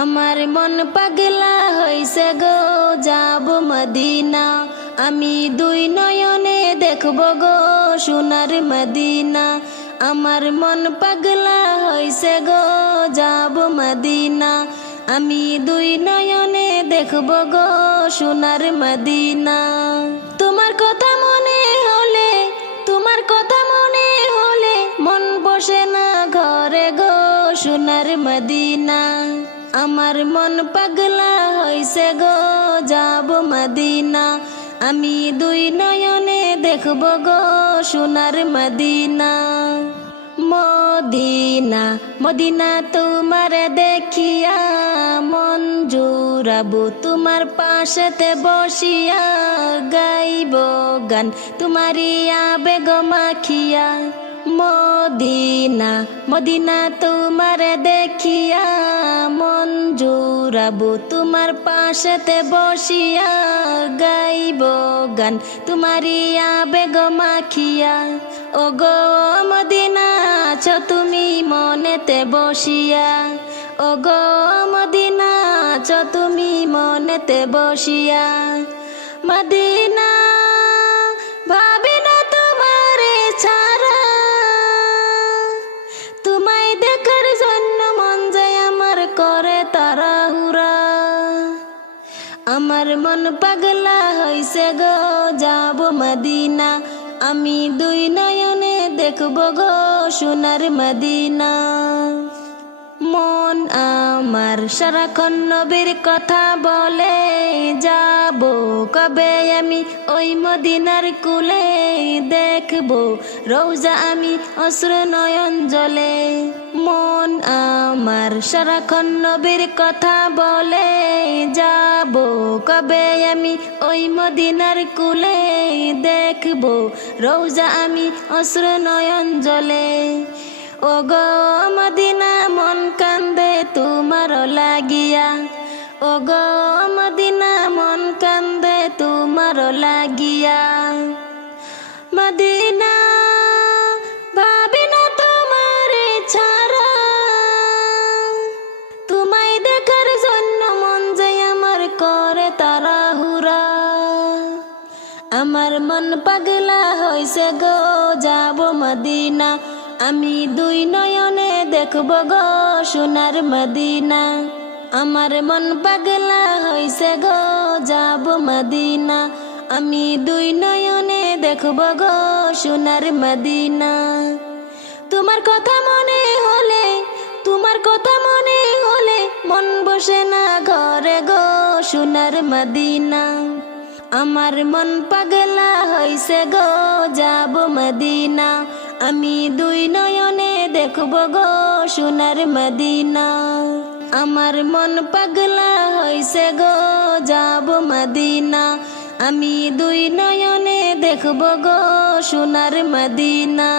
আমার মন পাগলা হইছে গো, যাব মদিনা। আমি দুই নয়নে দেখব গো, সোনার মদিনা। আমার মন পাগলা হইছে গো, যাব মদিনা। আমি দুই নয়নে দেখব গো, সোনার মদিনা। তোমার কথা মনে হলে, তোমার কথা মনে হলে মন বসে না ঘরে গো, সোনার মদিনা। আমার মন পাগলা হইছে গো, যাব মদিনা। আমি দুই নয়নে দেখব গো সোনার মদিনা। মদিনা মদিনা তোমার দেখিয়া মন জুড়াবো, তোমার পাশেতে বসিয়া গাইব গান তোমারি আবেগ মাখিয়া। মদিনা মদিনা তোমার দেখিয়া জুড়াবো তোমার পাশেতে বসিয়া গাইব গান। তোমারি বেগ মাখিয়া ও গো মদিনা আছো তুমি মনেতে বসিয়া। ও গো মদিনা আছো তুমি মনেতে বসিয়া। মদিনা আমার মন পাগলা হইছে গো, যাব মদিনা। আমি দুই নয়নে দেখব গো সোনার মদিনা। মন আমার সারাক্ষণ নবীর কথা বলে, যাব কবে আমি ওই মদিনার কুলে দেখব। রৌজা আমি অশ্র নয়ন জলে। মন আমার সারাক্ষণ নবীর কথা বলে, যাব কবে আমি ওই মদিনার কুলে দেখব? রৌজা আমি অশ্র নয়ন জলে। ও গো মদিনা, মন কান্দে তোমার লাগিয়া। ও গো মদিনা, মন কান্দে তোমার লাগিয়া। আমার মন পাগলা হইছে গো, যাব মদিনা। আমি দুই নয়নে দেখব গো, সোনার মদিনা। আমার মন পাগলা হইছে গো, যাব মদিনা। আমি দুই নয়নে দেখব গো, সোনার মদিনা। তোমার কথা মনে হলে, তোমার কথা মনে হলে মন বসে না ঘরে গো, সোনার মদিনা। আমার মন পাগলা হইছে গো, যাব মদিনা। আমি দুই নয়নে দেখব গো সোনার মদিনা। আমার মন পাগলা হইছে গো, যাব মদিনা। আমি দুই নয়নে দেখব গো সোনার মদিনা।